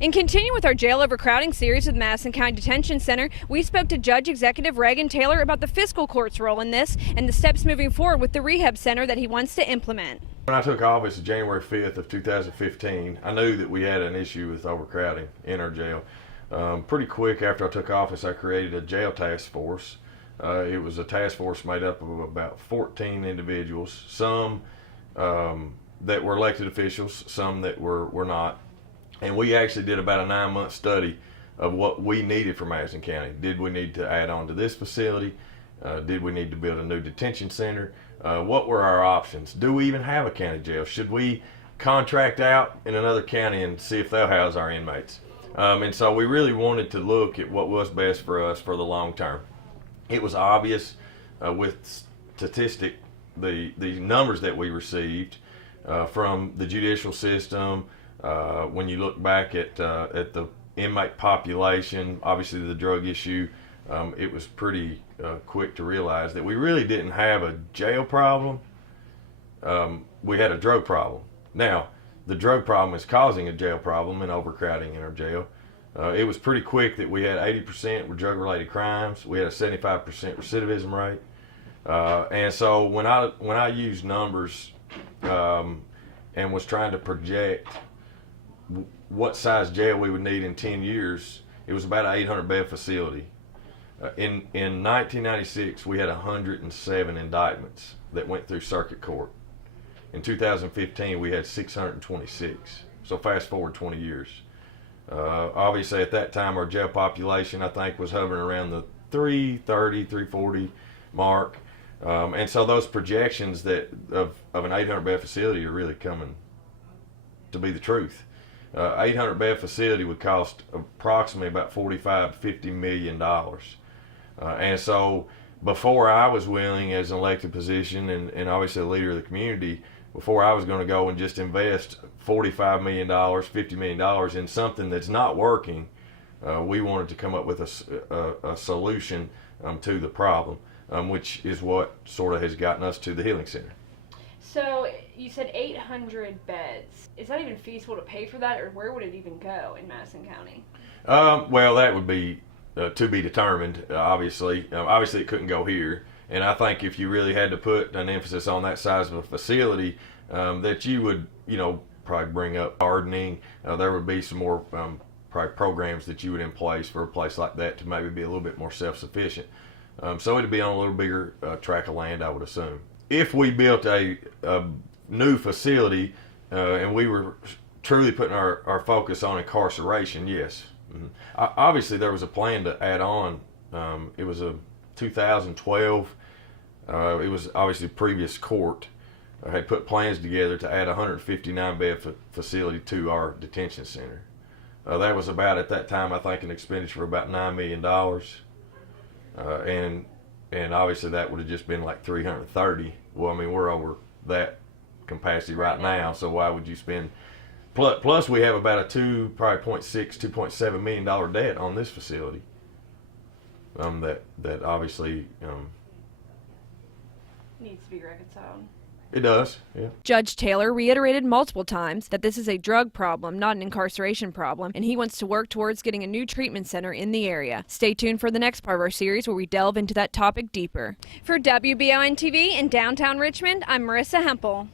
In continuing with our jail overcrowding series with Madison County Detention Center, we spoke to Judge Executive Reagan Taylor about the fiscal court's role in this and the steps moving forward with the rehab center that he wants to implement. When I took office January 5th of 2015, I knew that we had an issue with overcrowding in our jail. Pretty quick after I took office, I created a jail task force. It was a task force made up of about 14 individuals, some that were elected officials, some that were not. And we actually did about a 9-month study of what we needed for Madison County. Did we need to add on to this facility? Did we need to build a new detention center? What were our options? Do we even have a county jail? Should we contract out in another county and see if they'll house our inmates? And so we really wanted to look at what was best for us for the long term. It was obvious with the numbers that we received from the judicial system. When you look back at the inmate population, obviously the drug issue, it was pretty quick to realize that we really didn't have a jail problem. We had a drug problem. Now, the drug problem is causing a jail problem and overcrowding in our jail. It was pretty quick that we had 80% were drug-related crimes. We had a 75% recidivism rate. And so when I used numbers and was trying to project what size jail we would need in 10 years, it was about an 800 bed facility. In 1996, we had 107 indictments that went through circuit court. In 2015, we had 626. So fast forward 20 years. Obviously at that time, our jail population, I think, was hovering around the 330, 340 mark. And so those projections of an 800 bed facility are really coming to be the truth. 800 bed facility would cost approximately about $45 to $50 million. And so before I was willing, as an elected position and obviously a leader of the community, before I was going to go and just invest $45 million, $50 million in something that's not working, we wanted to come up with a solution to the problem, which is what sort of has gotten us to the healing center. So you said 800 beds. Is that even feasible to pay for that, or where would it even go in Madison County? Well, that would be to be determined, obviously. Obviously, it couldn't go here. And I think if you really had to put an emphasis on that size of a facility, that you would, probably bring up gardening. There would be some more probably programs that you would in place for a place like that to maybe be a little bit more self-sufficient. So it'd be on a little bigger tract of land, I would assume. If we built a new facility and we were truly putting our focus on incarceration, yes. Mm-hmm. Obviously, there was a plan to add on. It was a 2012. It was obviously the previous court had put plans together to add a 159-bed facility to our detention center. That was about, at that time, I think, an expenditure of about $9 million. And obviously that would have just been like 330. Well, I mean, we're over that capacity right now, so why would you spend? Plus we have about a $2.7 million debt on this facility. That obviously needs to be reconciled. It does, yeah. Judge Taylor reiterated multiple times that this is a drug problem, not an incarceration problem, and he wants to work towards getting a new treatment center in the area. Stay tuned for the next part of our series where we delve into that topic deeper. For WBON TV in downtown Richmond, I'm Marissa Hempel.